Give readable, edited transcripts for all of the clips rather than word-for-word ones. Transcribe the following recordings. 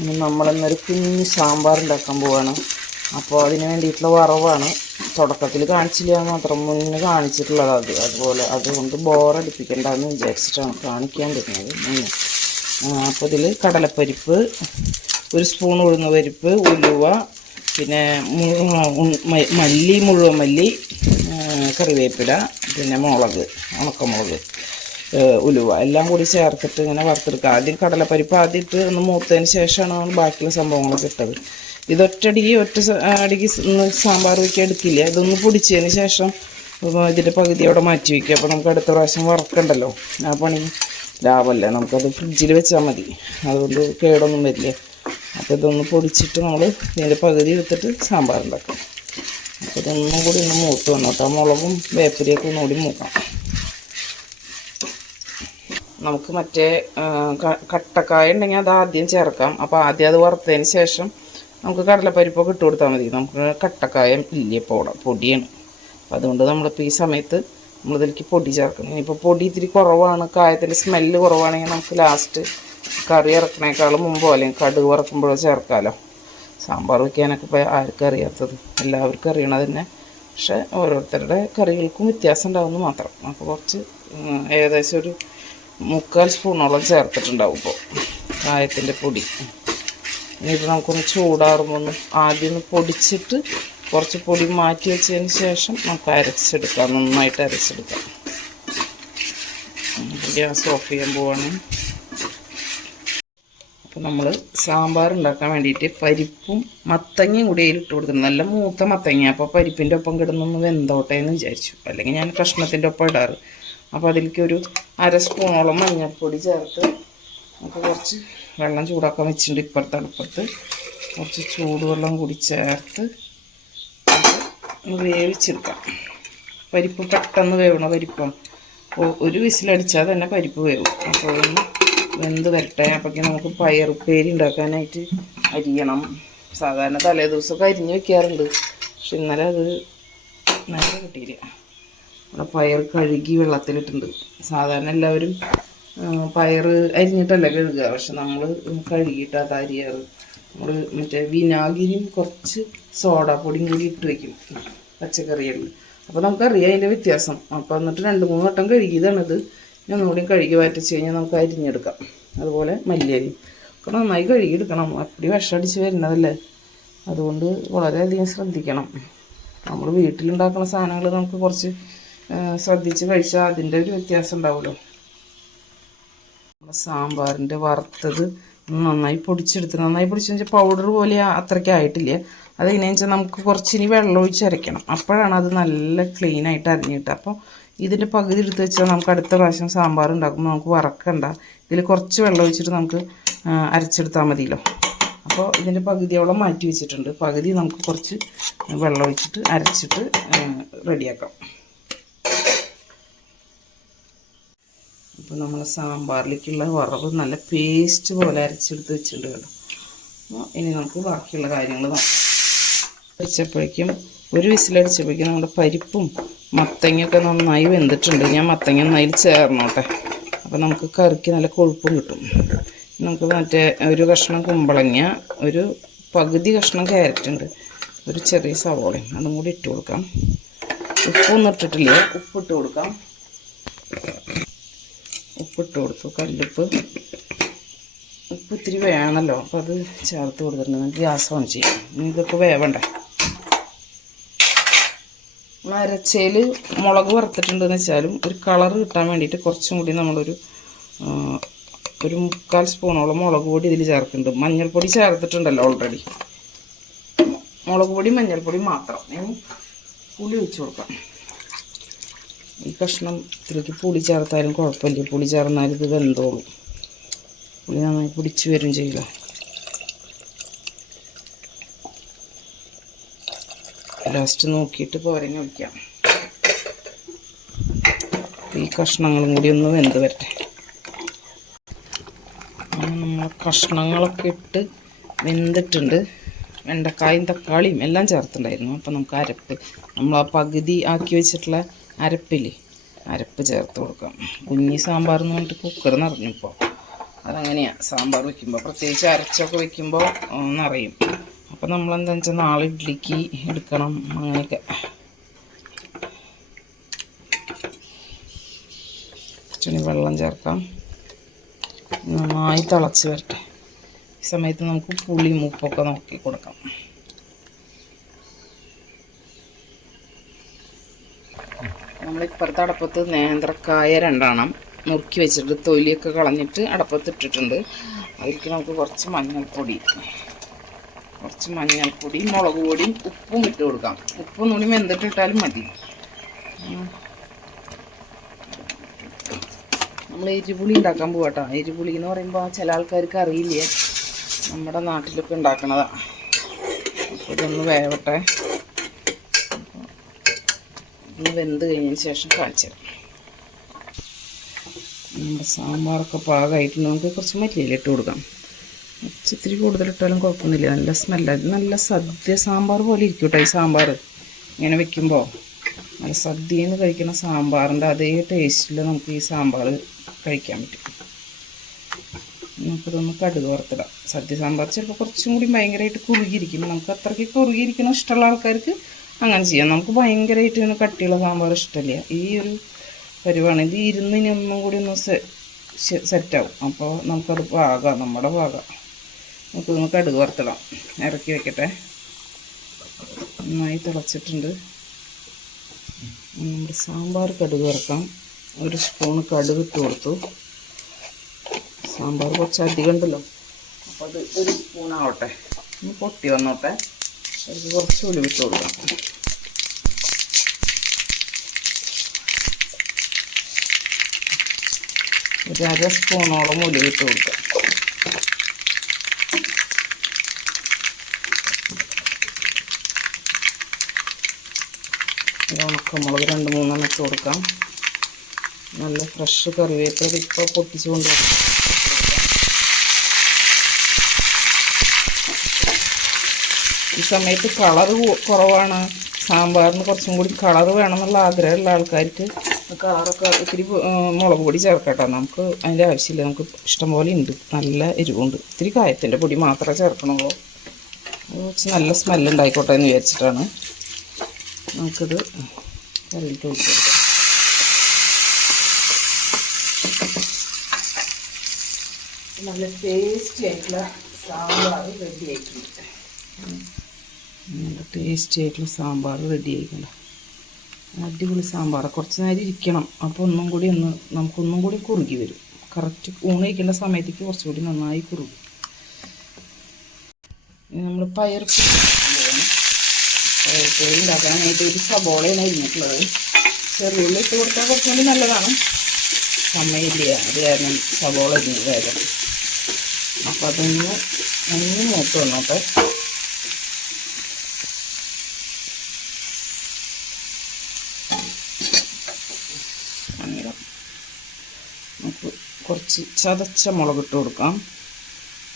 ഇനി നമ്മളിന്നൊരു കുഞ്ഞ് സാമ്പാർ ഉണ്ടാക്കാൻ പോവാണ്. അപ്പോൾ അതിന് വേണ്ടിയിട്ടുള്ള വറവാണ്. തുടക്കത്തിൽ കാണിച്ചില്ല മാത്രം, മുന്നേ കാണിച്ചിട്ടുള്ളത് അതുപോലെ. അതുകൊണ്ട് ബോറടിപ്പിക്കേണ്ടെന്ന് വിചാരിച്ചിട്ടാണ് കാണിക്കാൻ പറ്റുന്നത് മുന്നേ. അപ്പോൾ ഇതിൽ കടലപ്പരിപ്പ്, ഒരു സ്പൂൺ ഉഴുന്ന പരിപ്പ്, ഉലുവ, പിന്നെ മല്ലി, മുഴുവൻ മല്ലി, കറിവേപ്പില, പിന്നെ മുളക്, ഉണക്കമുളക്, ഉലുവ എല്ലാം കൂടി ചേർത്തിട്ട് ഇങ്ങനെ വറുത്തെടുക്കുക. ആദ്യം കടലപ്പരിപ്പ് ആദ്യം ഇട്ട് ഒന്ന് മൂത്തതിന് ശേഷമാണ് നമ്മൾ ബാക്കിയുള്ള സംഭവങ്ങളൊക്കെ ഇട്ടത്. ഒറ്റ അടിക്ക് സാമ്പാർ വയ്ക്കാൻ എടുക്കില്ല. ഇതൊന്ന് പൊടിച്ചതിന് ശേഷം ഇതിൻ്റെ പകുതി അവിടെ മാറ്റി വയ്ക്കുക. അപ്പോൾ നമുക്ക് അടുത്ത പ്രാവശ്യം വറക്കണ്ടല്ലോ. ആ പണി ലാഭമല്ലേ, നമുക്കത് ഫ്രിഡ്ജിൽ വെച്ചാൽ മതി. അതുകൊണ്ട് കേടൊന്നും വരില്ല. അപ്പോൾ ഇതൊന്ന് പൊടിച്ചിട്ട് നമ്മൾ ഇതിൻ്റെ പകുതി എടുത്തിട്ട് സാമ്പാർ ഉണ്ടാക്കാം. അപ്പോൾ ഇതൊന്നും കൂടി ഒന്ന് മൂത്ത് വന്നോട്ടോ. മുളകും വേപ്പിലയൊക്കെ ഒന്നുകൂടി മൂക്കാം. നമുക്ക് മറ്റേ കട്ടക്കായ ഉണ്ടെങ്കിൽ അത് ആദ്യം ചേർക്കാം. അപ്പോൾ ആദ്യം അത് വറുത്തതിന് ശേഷം നമുക്ക് കടലപ്പരിപ്പൊക്കെ ഇട്ട് കൊടുത്താൽ മതി. നമുക്ക് കട്ടക്കായം ഇല്ല, ഇപ്പോൾ പൊടിയാണ്. അപ്പോൾ അതുകൊണ്ട് നമ്മളിപ്പോൾ ഈ സമയത്ത് നമ്മളിതിലേക്ക് പൊടി ചേർക്കണം. ഇനിയിപ്പോൾ പൊടി ഇത്തിരി കുറവാണ്, കായത്തിൻ്റെ സ്മെല്ല് കുറവാണെങ്കിൽ നമുക്ക് ലാസ്റ്റ് കറി ഇറക്കണേക്കാളും മുമ്പോ അല്ലെങ്കിൽ കടുക് വറക്കുമ്പോഴോ ചേർക്കാമല്ലോ. സാമ്പാർ വയ്ക്കാനൊക്കെ ഇപ്പോൾ ആർക്കും അറിയാത്തത്, എല്ലാവർക്കും അറിയണത് തന്നെ. പക്ഷേ ഓരോരുത്തരുടെ കറികൾക്കും വ്യത്യാസം ഉണ്ടാവുമെന്ന് മാത്രം. അപ്പോൾ കുറച്ച് ഏകദേശം ഒരു 3/4 സ്പൂണോളം ചേർത്തിട്ടുണ്ടാവും ഇപ്പോൾ കായത്തിൻ്റെ പൊടി. ഇനിയിപ്പോൾ നമുക്കൊന്ന് ചൂടാറുമ്പോൾ ആദ്യം ഒന്ന് പൊടിച്ചിട്ട് കുറച്ച് പൊടി മാറ്റി വെച്ചതിന് ശേഷം നമുക്ക് അരച്ചെടുക്കാം, നന്നായിട്ട് അരച്ചെടുക്കാം. ഗ്യാസ് ഓഫ് ചെയ്യാൻ പോവാണ്. അപ്പോൾ നമ്മൾ സാമ്പാർ ഉണ്ടാക്കാൻ വേണ്ടിയിട്ട് പരിപ്പും മത്തങ്ങയും കൂടി അതിലിട്ട് കൊടുക്കുന്നത്. നല്ല മൂത്ത മത്തങ്ങ. അപ്പോൾ പരിപ്പിൻ്റെ ഒപ്പം കിടന്നൊന്ന് വെന്തോട്ടെ എന്ന് വിചാരിച്ചു. അല്ലെങ്കിൽ ഞാൻ കഷ്ണത്തിൻ്റെ ഒപ്പം ഇടാറ്. അപ്പോൾ അതിലേക്ക് ഒരു 1/2 സ്പൂണോളം മഞ്ഞൾപ്പൊടി ചേർത്ത് നമുക്ക് കുറച്ച് വെള്ളം ചൂടാക്കാൻ വെച്ചിട്ടുണ്ട്. ഇപ്പുറത്ത് അടുപ്പത്ത് കുറച്ച് ചൂടുവെള്ളം കൂടി ചേർത്ത് വേവിച്ചെടുക്കാം. പരിപ്പ് പെട്ടെന്ന് വേവണ പരിപ്പാണ്. അപ്പോൾ ഒരു വിസിലടിച്ചാൽ തന്നെ പരിപ്പ് വേവും. അപ്പോൾ ഒന്ന് വെന്ത് വരട്ടെ. അപ്പോഴേക്കും നമുക്ക് പയറുപ്പേരി ഉണ്ടാക്കാനായിട്ട് അരിയണം. സാധാരണ തലേ ദിവസമൊക്കെ അരിഞ്ഞ് വെക്കാറുണ്ട്, പക്ഷെ ഇന്നലെ അത് നേരെ കിട്ടിയില്ല. അവിടെ പയർ കഴുകി വെള്ളത്തിലിട്ടുണ്ട്. സാധാരണ എല്ലാവരും പയർ അരിഞ്ഞിട്ടല്ല കഴുകുക, പക്ഷെ നമ്മൾ കഴുകിയിട്ടാണ് അരിയാറ്. നമ്മൾ മറ്റേ വിനാഗിരിയും കുറച്ച് സോഡാപ്പൊടിയും കൂടി ഇട്ട് വയ്ക്കും പച്ചക്കറികളിൽ. അപ്പോൾ നമുക്കറിയാം അതിൻ്റെ വ്യത്യാസം. അപ്പോൾ എന്നിട്ട് 2-3 വട്ടം കഴുകിയതാണിത്. ഒന്നുകൂടി കഴുകി വാറ്റിച്ച് കഴിഞ്ഞാൽ നമുക്ക് അരിഞ്ഞെടുക്കാം. അതുപോലെ മല്ലിയരി ഒക്കെ നന്നായി കഴുകിയെടുക്കണം. അപ്പടി വിഷമടിച്ച് വരുന്നതല്ലേ, അതുകൊണ്ട് വളരെയധികം ശ്രദ്ധിക്കണം. നമ്മൾ വീട്ടിലുണ്ടാക്കുന്ന സാധനങ്ങൾ നമുക്ക് കുറച്ച് ശ്രദ്ധിച്ച് കഴിച്ചാൽ അതിൻ്റെ ഒരു വ്യത്യാസം ഉണ്ടാവുമല്ലോ. നമ്മുടെ സാമ്പാറിൻ്റെ വറുത്തത് നന്നായി പൊടിച്ചെടുത്ത്, നന്നായി പൊടിച്ചെന്ന് വെച്ചാൽ പൗഡർ പോലെ അത്രയ്ക്ക് ആയിട്ടില്ല. അതെങ്ങനെയാണെന്ന് വെച്ചാൽ നമുക്ക് കുറച്ചിനി വെള്ളം ഒഴിച്ച് അരയ്ക്കണം. അപ്പോഴാണ് അത് നല്ല ക്ലീനായിട്ട് അരിഞ്ഞിട്ട്. അപ്പോൾ ഇതിൻ്റെ പകുതി എടുത്ത് വെച്ചാൽ നമുക്ക് അടുത്ത പ്രാവശ്യം സാമ്പാർ ഉണ്ടാക്കുമ്പോൾ നമുക്ക് വറക്കണ്ട. ഇതിൽ കുറച്ച് വെള്ളം ഒഴിച്ചിട്ട് നമുക്ക് അരച്ചെടുത്താൽ മതിയല്ലോ. അപ്പോൾ ഇതിൻ്റെ പകുതിയോളം മാറ്റി വെച്ചിട്ടുണ്ട്. പകുതി നമുക്ക് കുറച്ച് വെള്ളം ഒഴിച്ചിട്ട് അരച്ചിട്ട് റെഡിയാക്കാം. അപ്പോൾ നമ്മൾ സാമ്പാറിലേക്കുള്ള വറവ് നല്ല പേസ്റ്റ് പോലെ അരച്ചെടുത്ത് വെച്ചിട്ടുണ്ട് കേട്ടോ. അപ്പോൾ ഇനി നമുക്ക് ബാക്കിയുള്ള കാര്യങ്ങൾ നോക്കാം. അടിച്ചപ്പോഴേക്കും ഒരു വിസിലടിച്ചപ്പോഴേക്കും നമ്മുടെ പരിപ്പും മത്തങ്ങയൊക്കെ നന്നായി വെന്തിട്ടുണ്ട്. ഞാൻ മത്തങ്ങ നന്നായി ചേർന്നോട്ടെ. അപ്പോൾ നമുക്ക് കറിക്ക് നല്ല കൊഴുപ്പും കിട്ടും. നമുക്ക് മറ്റേ ഒരു കഷ്ണം കുമ്പളങ്ങ, ഒരു പകുതി കഷ്ണം ക്യാരറ്റ് ഉണ്ട്, ഒരു ചെറിയ സവോളയും അതും കൂടി ഇട്ട് കൊടുക്കാം. ഉപ്പൊന്നും ഇട്ടിട്ടില്ല, ഉപ്പിട്ട് കൊടുക്കാം. ഉപ്പിട്ട് കൊടുത്തു, കല്ലുപ്പ്. ഉപ്പ് ഇത്തിരി വേണമല്ലോ, അപ്പോൾ അത് ചേർത്ത് കൊടുത്തിട്ടുണ്ട്. ഗ്യാസ് ഓൺ ചെയ്യാം. ഇനി ഇതൊക്കെ വേവണ്ടേ. അരച്ചയിൽ മുളക് വറുത്തിട്ടുണ്ടെന്ന് വെച്ചാലും ഒരു കളർ കിട്ടാൻ വേണ്ടിയിട്ട് കുറച്ചും കൂടി നമ്മളൊരു 3/4 സ്പൂണോളം മുളക് പൊടി ഇതിൽ ചേർക്കുന്നുണ്ട്. മഞ്ഞൾപ്പൊടി ചേർത്തിട്ടുണ്ടല്ലോ ഓൾറെഡി. മുളക് പൊടി മഞ്ഞൾപ്പൊടി മാത്രം. ഇനി പുളി ഒഴിച്ച് കൊടുക്കാം. ഈ കഷ്ണം ഇത്തിരിക്ക് പുളി ചേർത്താലും കുഴപ്പമില്ല. പുളി ചേർന്നാലും ഇത് വെന്തോളും. പുളി നന്നായി പിടിച്ച് വരും ചെയ്യില്ല. ലാസ്റ്റ് നോക്കിയിട്ട് പോരങ്ങ ഒഴിക്കാം. ഈ കഷ്ണങ്ങളും കൂടി ഒന്ന് വെന്ത് വരട്ടെ. നമ്മൾ കഷ്ണങ്ങളൊക്കെ ഇട്ട് വെന്തിട്ടുണ്ട്. വെണ്ടക്കായും തക്കാളിയും എല്ലാം ചേർത്തിട്ടുണ്ടായിരുന്നു. അപ്പോൾ നമുക്ക് അരപ്പ്, നമ്മൾ ആ പകുതി ആക്കി വെച്ചിട്ടുള്ള അരപ്പ് ചേർത്ത് കൊടുക്കാം. കുഞ്ഞി സാമ്പാർ എന്ന് പറഞ്ഞിട്ട് കുക്കർ നിറഞ്ഞിപ്പോൾ അതങ്ങനെയാണ് സാമ്പാർ വയ്ക്കുമ്പോൾ, പ്രത്യേകിച്ച് അരച്ചൊക്കെ വയ്ക്കുമ്പോൾ നിറയും. അപ്പോൾ നമ്മളെന്താണെന്ന് വെച്ചാൽ നാളെ ഇഡ്ഡലിക്ക് എടുക്കണം. അങ്ങനെയൊക്കെ കുറച്ചുകൂടി വെള്ളം ചേർക്കാം. നന്നായി തിളച്ച് വരട്ടെ. ഈ സമയത്ത് നമുക്ക് പുളിയും ഉപ്പൊക്കെ നോക്കി കൊടുക്കാം. നമ്മളിപ്പുറത്തെ അടപ്പത്ത് നേന്ത്രക്കായ 2 നുറുക്കി വെച്ചിട്ട് തൊലിയൊക്കെ കളഞ്ഞിട്ട് അടപ്പത്ത് ഇട്ടിട്ടുണ്ട്. അതിലേക്ക് നമുക്ക് കുറച്ച് മഞ്ഞൾപ്പൊടി, മുളക് പൊടിയും ഉപ്പും ഇട്ട് കൊടുക്കാം. ഉപ്പും കൂടി വെന്തിട്ടിട്ടാലും മതി. നമ്മൾ എരിപുളി ഉണ്ടാക്കാൻ പോകട്ടോ. എരിപുളി എന്ന് പറയുമ്പോൾ ചില ആൾക്കാർക്ക് അറിയില്ല, നമ്മുടെ നാട്ടിലൊക്കെ ഉണ്ടാക്കണതാണ്. അപ്പോൾ ഇതൊന്ന് വേവട്ടെ. ഒന്ന് വെന്ത് കഴിഞ്ഞതിന് ശേഷം കാണിച്ചു തരാം. നമ്മുടെ സാമ്പാറൊക്കെ പാകമായിട്ട് നമുക്ക് കുറച്ച് മല്ലിയില ഇട്ട് കൊടുക്കാം. ഇത്തിരി കൂടുതലിട്ടാലും കുഴപ്പമൊന്നുമില്ല. നല്ല സ്മെല്ലാണ്. നല്ല സദ്യ സാമ്പാർ പോലെ ഇരിക്കും കേട്ടോ ഈ സാമ്പാർ. ഇങ്ങനെ വെക്കുമ്പോൾ നല്ല സദ്യയിൽ നിന്ന് കഴിക്കുന്ന സാമ്പാറിൻ്റെ അതേ ടേസ്റ്റിൽ നമുക്ക് ഈ സാമ്പാർ കഴിക്കാൻ പറ്റും. നമുക്കിതൊന്ന് കടുക് വറുത്തിടാം. സദ്യ സാമ്പാർ ചിലപ്പോൾ കുറച്ചും കൂടി ഭയങ്കരമായിട്ട് കുറുകിയിരിക്കും. നമുക്ക് അത്രയ്ക്ക് കുറുകിയിരിക്കണം ഇഷ്ടമുള്ള ആൾക്കാർക്ക് അങ്ങനെ ചെയ്യാം. നമുക്ക് ഭയങ്കരമായിട്ട് ഇങ്ങനെ കട്ടിയുള്ള സാമ്പാർ ഇഷ്ടമില്ല. ഈ ഒരു പരിവാണ് ഇത്. ഇരുന്നിനി ഒന്നും കൂടി ഒന്ന് സെറ്റാവും. അപ്പോൾ നമുക്കത് പാകാം, നമ്മുടെ പാകാം. നമുക്കൊന്ന് കടുക് വറുത്തിടാം. ഇറക്കി വെക്കട്ടെ. നന്നായി തിളച്ചിട്ടുണ്ട്. നമ്മുടെ സാമ്പാർ കടുക് വറുക്കാം. 1 സ്പൂൺ കടുക് ഇട്ട് കൊടുത്തു. സാമ്പാർ കുറച്ച് അധികം ഉണ്ടല്ലോ, അപ്പോൾ അത് 1 സ്പൂൺ ആവട്ടെ. ഒന്ന് പൊട്ടി വന്നോട്ടെ. അതിൽ കുറച്ച് ഉലുവിട്ട് കൊടുക്കാം. 1/2 സ്പൂണോളം ഉലുവിട്ട് കൊടുക്കാം. ഉണക്കമുളക് 2-3 ഇട്ട് കൊടുക്കാം. നല്ല ഫ്രഷ് കറിവേപ്പില ഇപ്പോൾ പൊട്ടിച്ച് കൊണ്ടുവരാം. ഈ സമയത്ത് കളറ് കുറവാണ് സാമ്പാറിന്, കുറച്ചും കൂടി കളറ് വേണമെന്നുള്ള ആഗ്രഹമുള്ള ആൾക്കാർക്ക് കളറൊക്കെ ഇത്തിരി മുളക് പൊടി ചേർക്കട്ടോ. നമുക്ക് അതിൻ്റെ ആവശ്യമില്ല. നമുക്ക് ഇഷ്ടംപോലെ ഉണ്ട്. നല്ല എരിവുണ്ട്. ഇത്തിരി കായത്തിൻ്റെ പൊടി മാത്രമേ ചേർക്കണുള്ളൂ. അത് വെച്ച് നല്ല സ്മെല്ലുണ്ടായിക്കോട്ടെ എന്ന് വിചാരിച്ചിട്ടാണ്. നമുക്കിത് കറിയിലിട്ട് ഒഴിച്ച് കൊടുക്കാം. നല്ല ടേസ്റ്റി ആയിട്ടുള്ള സാമ്പാർ റെഡി ആയിട്ടുണ്ട്. നല്ല ടേസ്റ്റി ആയിട്ടുള്ള സാമ്പാർ റെഡി ആയിക്കണ്ട. അടിപൊളി സാമ്പാർ. കുറച്ച് നേരം ഇരിക്കണം. അപ്പോൾ നമുക്കൊന്നും കൂടി കുറുകി വരും. കറക്റ്റ് ഊണ് കഴിക്കേണ്ട സമയത്തേക്ക് കുറച്ചുകൂടി നന്നായി കുറുകും. ഇനി നമ്മൾ പയർപ്പേരി ഉണ്ടാക്കാനായിട്ട് ഒരു സബോളയാണ് അരിഞ്ഞിട്ടുള്ളത്. ചെറിയുള്ളി ഇട്ട് കൊടുത്താൽ കുറച്ചുകൂടി നല്ലതാണ്. സമയമില്ല, അത് കാരണം സബോള അരിഞ്ഞ് വേഗം. അപ്പോൾ അതൊന്ന് മൂത്ത് വന്നോട്ടെ. നമുക്ക് കുറച്ച് ചതച്ച മുളകിട്ട് കൊടുക്കാം.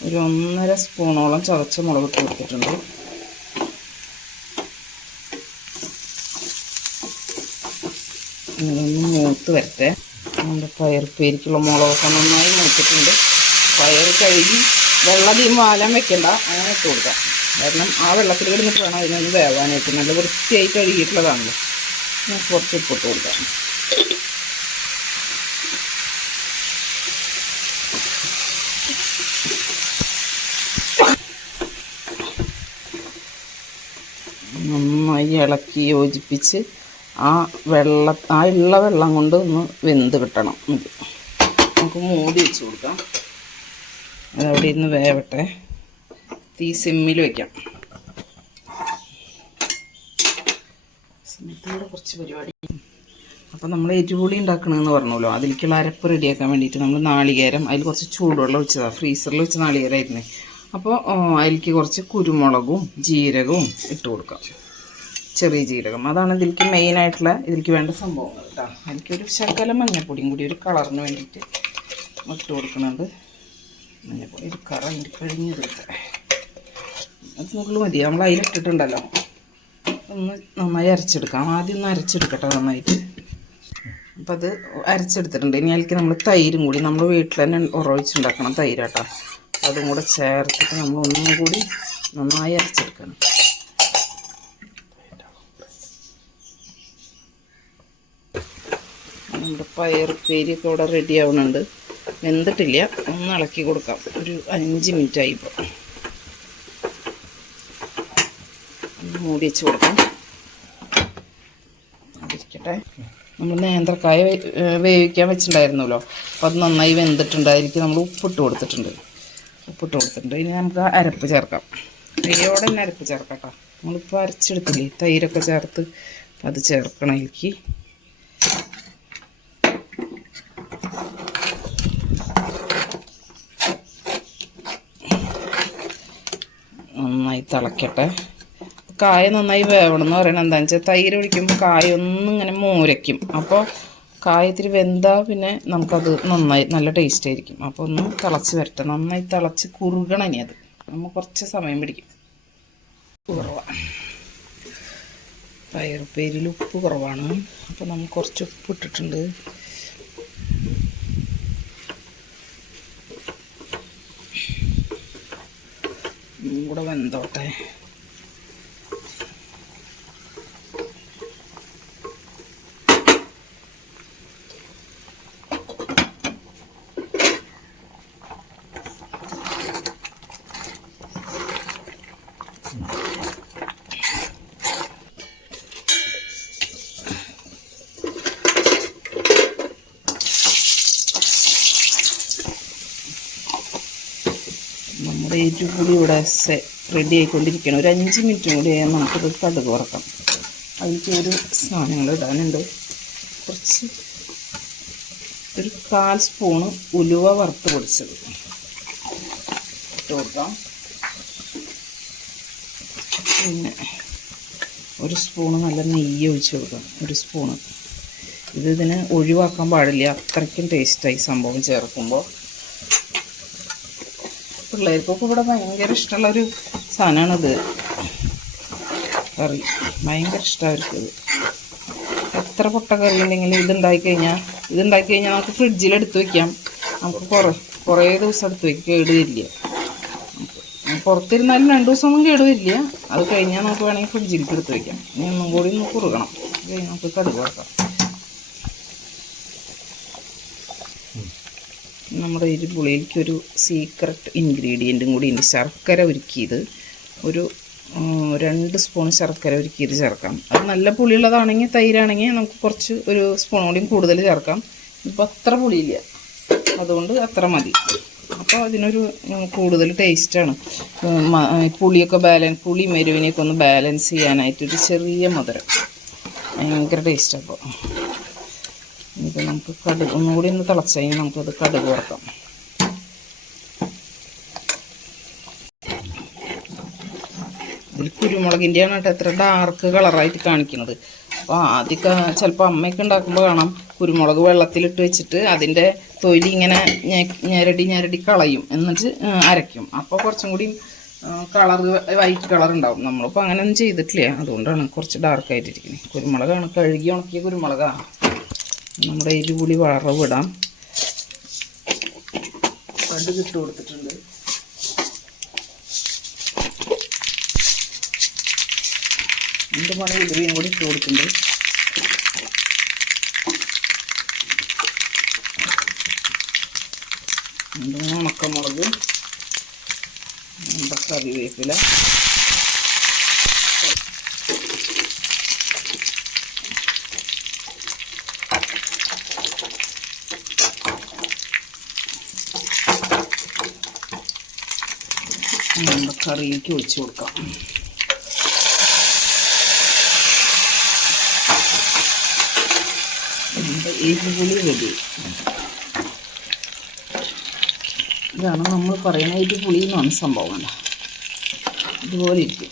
1.5 സ്പൂണോളം ചതച്ച മുളകിട്ട് കൊടുത്തിട്ടുണ്ട്. ഇതൊന്ന് മൂത്ത് വരട്ടെ. നമ്മുടെ പയർപ്പേരിക്കുള്ള മുളകൊക്കെ നന്നായി മൂത്തിട്ടുണ്ട്. പയർ കഴുകി വെള്ളധികം വാലാൻ വെക്കണ്ട, അങ്ങനെ ഇട്ട് കൊടുക്കാം. കാരണം ആ വെള്ളത്തിൽ കിടന്നിട്ട് വേണം അതിനൊന്ന് വേവാനായിട്ട്. നല്ല വൃത്തിയായി കഴുകിയിട്ടുള്ളതാണല്ലോ. കുറച്ച് ഉപ്പിട്ട് കൊടുക്കാം. നന്നായി ഇളക്കി യോജിപ്പിച്ച് ആ ഉള്ള വെള്ളം കൊണ്ട് ഒന്ന് വെന്ത് കിട്ടണം. ഇത് നമുക്ക് മൂടി വെച്ച് കൊടുക്കാം. അതവിടെ ഇരുന്ന് വേവട്ടെ. തീ സിമ്മിൽ വയ്ക്കാം. സമയത്തോടെ കുറച്ച് പരിപാടി. അപ്പോൾ നമ്മൾ എരിപുളി ഉണ്ടാക്കണമെന്ന് പറഞ്ഞല്ലോ, അതിലേക്കുള്ള അരപ്പ് റെഡിയാക്കാൻ വേണ്ടിയിട്ട് നമ്മൾ നാളികേരം, അതിൽ കുറച്ച് ചൂടുവെള്ളം ഒഴിച്ചതാണ്. ഫ്രീസറിൽ വെച്ച് നാളികേരമായിരുന്നേ. അപ്പോൾ അതിലേക്ക് കുറച്ച് കുരുമുളകും ജീരകവും ഇട്ട് കൊടുക്കാം. ചെറിയ ജീരകം, അതാണ് ഇതിലേക്ക് മെയിനായിട്ടുള്ള ഇതിലേക്ക് വേണ്ട സംഭവങ്ങൾ കേട്ടോ. എനിക്കൊരു ശകലം മഞ്ഞപ്പൊടിയും കൂടി ഒരു കളറിന് വേണ്ടിയിട്ട് ഇട്ട് കൊടുക്കുന്നുണ്ട്. മഞ്ഞപ്പൊടി ഒരു കറ കഴിഞ്ഞത് അത് നമുക്ക് മതി. നമ്മൾ അതിലിട്ടിട്ടുണ്ടല്ലോ. ഒന്ന് നന്നായി അരച്ചെടുക്കാം. ആദ്യം ഒന്ന് അരച്ചെടുക്കട്ടെ നന്നായിട്ട്. അപ്പോൾ അത് അരച്ചെടുത്തിട്ടുണ്ട്. ഇനി അതിലേക്ക് നമ്മൾ തൈരും കൂടി നമ്മൾ വീട്ടിൽ തന്നെ ഉറവിച്ചുണ്ടാക്കണം തൈരാട്ടോ. അതും കൂടെ ചേർത്തിട്ട് നമ്മൾ ഒന്നും കൂടി നന്നായി അരച്ചെടുക്കണം. നമ്മുടെ പയറുപ്പേരിയൊക്കെ ഇവിടെ റെഡി ആവുന്നുണ്ട്. വെന്തിട്ടില്ല, ഒന്ന് ഇളക്കി കൊടുക്കാം. ഒരു 5 മിനിറ്റായി. ഇപ്പോൾ മൂടി വെച്ച് കൊടുക്കാം. ഇരിക്കട്ടെ. നമ്മൾ നേന്ത്രക്കായ വേവിക്കാൻ വെച്ചിട്ടുണ്ടായിരുന്നല്ലോ, അപ്പോൾ അത് നന്നായി വെന്തിട്ടുണ്ടായിരിക്കും. നമ്മൾ ഉപ്പിട്ട് കൊടുത്തിട്ടുണ്ട്. ഇനി നമുക്ക് അരപ്പ് ചേർക്കാം. തൈരോടെ തന്നെ അരപ്പ് ചേർക്കാം കേട്ടോ. നമ്മളിപ്പോൾ അരച്ചെടുത്തില്ലേ തൈരൊക്കെ ചേർത്ത്, അത് ചേർക്കണം. അതിലേക്ക് നന്നായി തിളക്കട്ടെ. കായ നന്നായി വേവണം എന്ന് പറയുന്നത് എന്താണെന്ന് വെച്ചാൽ തൈര് ഒഴിക്കുമ്പോൾ കായ ഒന്നിങ്ങനെ മൂരയ്ക്കും. അപ്പോൾ കായത്തിൽ വെന്താൽ പിന്നെ നമുക്കത് നന്നായി നല്ല ടേസ്റ്റ് ആയിരിക്കും. അപ്പോൾ ഒന്ന് തിളച്ച് വരട്ടെ. നന്നായി തിളച്ച് കുറുകണം. ഇനി അത് നമ്മൾ കുറച്ച് സമയം പിടിക്കും. ഉപ്പ് കുറവാണ്, പയറുപ്പേരിയിൽ ഉപ്പ് കുറവാണ്. അപ്പോൾ നമ്മൾ കുറച്ച് ഉപ്പ് ഇട്ടിട്ടുണ്ട്. കൂടെ വെന്തോട്ടെ. നമ്മുടെ എരിപുളി ഇവിടെ റെഡി ആയിക്കൊണ്ടിരിക്കണം. ഒരു 5 മിനിറ്റും കൂടി നമുക്കിത് കടുക് വറക്കാം. അതിലേക്ക് ഒരു സാധനങ്ങൾ ഇടാനുണ്ട്. കുറച്ച് ഒരു 1/4 സ്പൂണ് ഉലുവ വറുത്ത് പൊടിച്ചത് ഇട്ട് കൊടുക്കാം. പിന്നെ 1 സ്പൂണ് നല്ല നെയ്യ് ഒഴിച്ച് കൊടുക്കാം. 1 സ്പൂണ്. ഇതിന് ഒഴിവാക്കാൻ പാടില്ല, അത്രയ്ക്കും ടേസ്റ്റായി സംഭവം ചേർക്കുമ്പോൾ. പിള്ളേർക്കൊക്കെ ഇവിടെ ഭയങ്കര ഇഷ്ടമുള്ളൊരു സാധനമാണിത്. കറി ഭയങ്കര ഇഷ്ടമാണ് അവർക്കിത്. എത്ര പൊട്ട കറി ഉണ്ടെങ്കിലും ഇതുണ്ടാക്കി കഴിഞ്ഞാൽ നമുക്ക് ഫ്രിഡ്ജിലെടുത്ത് വയ്ക്കാം. നമുക്ക് കുറേ ദിവസം എടുത്ത് വയ്ക്കും, കേടുവരില്ല. പുറത്തിരുന്നാലും 2 ദിവസമൊന്നും കേടുവരില്ല. അത് കഴിഞ്ഞാൽ നമുക്ക് വേണമെങ്കിൽ ഫ്രിഡ്ജിലേക്ക് എടുത്ത് വയ്ക്കാം. ഇനി ഒന്നും കൂടി ഒന്ന് കുറുകണം. കഴിഞ്ഞ് നമുക്ക് കടുക് വറക്കാം. നമ്മുടെ ഈ പുളിയിലേക്ക് ഒരു സീക്രട്ട് ഇൻഗ്രീഡിയൻറ്റും കൂടി ഉണ്ട്. ശർക്കര ഉരുക്കിയത് ഒരു 2 സ്പൂൺ ശർക്കര ഉരുക്കിയത് ചേർക്കാം. അത് നല്ല പുളിയുള്ളതാണെങ്കിൽ തൈരാണെങ്കിൽ നമുക്ക് കുറച്ച് 1 സ്പൂൺ കൂടിയും കൂടുതൽ ചേർക്കാം. ഇപ്പോൾ അത്ര പുളിയില്ല, അതുകൊണ്ട് അത്ര മതി. അപ്പോൾ അതിനൊരു കൂടുതൽ ടേസ്റ്റാണ്. പുളിയൊക്കെ പുളി മെരുവിനെയൊക്കെ ഒന്ന് ബാലൻസ് ചെയ്യാനായിട്ടൊരു ചെറിയ മധുരം ഭയങ്കര ടേസ്റ്റാണ്. അപ്പോൾ ഇനിയിപ്പോൾ നമുക്ക് കടുക് ഒന്നുകൂടി ഒന്ന് തിളച്ച് കഴിഞ്ഞാൽ നമുക്കത് കടുക് വറക്കാം. ഇതിൽ കുരുമുളകിൻ്റെയാണ് കേട്ടോ എത്ര ഡാർക്ക് കളറായിട്ട് കാണിക്കുന്നത്. അപ്പോൾ ആദ്യമൊക്കെ ചിലപ്പോൾ അമ്മയൊക്കെ ഉണ്ടാക്കുമ്പോൾ കാണാം കുരുമുളക് വെള്ളത്തിലിട്ട് വെച്ചിട്ട് അതിൻ്റെ തൊലി ഇങ്ങനെ ഞെരടി കളയും, എന്നിട്ട് അരയ്ക്കും. അപ്പോൾ കുറച്ചും കൂടി വൈറ്റ് കളർ ഉണ്ടാവും. നമ്മളിപ്പോൾ അങ്ങനെയൊന്നും ചെയ്തിട്ടില്ല, അതുകൊണ്ടാണ് കുറച്ച് ഡാർക്കായിട്ടിരിക്കുന്നത്. കുരുമുളകാണ്, കഴുകി ഉണക്കിയ കുരുമുളകാണ്. നമ്മുടെ എരിപുളി വറവിടാം. കടുക് ഇട്ട് കൊടുത്തിട്ടുണ്ട്. രണ്ട് മണി ഉലുവയും കൂടി ഇട്ട് കൊടുക്കുന്നുണ്ട്. ഉണക്കമുളക്, കറിവേപ്പില, നമ്മുടെ കറിയിലേക്ക് ഒഴിച്ചു കൊടുക്കാം. എരിപുളി റെഡി. ഇതാണ് നമ്മൾ പറയുന്ന എരിപുളി എന്നാണ് സംഭവം. ഇതുപോലെ ഇരിക്കും.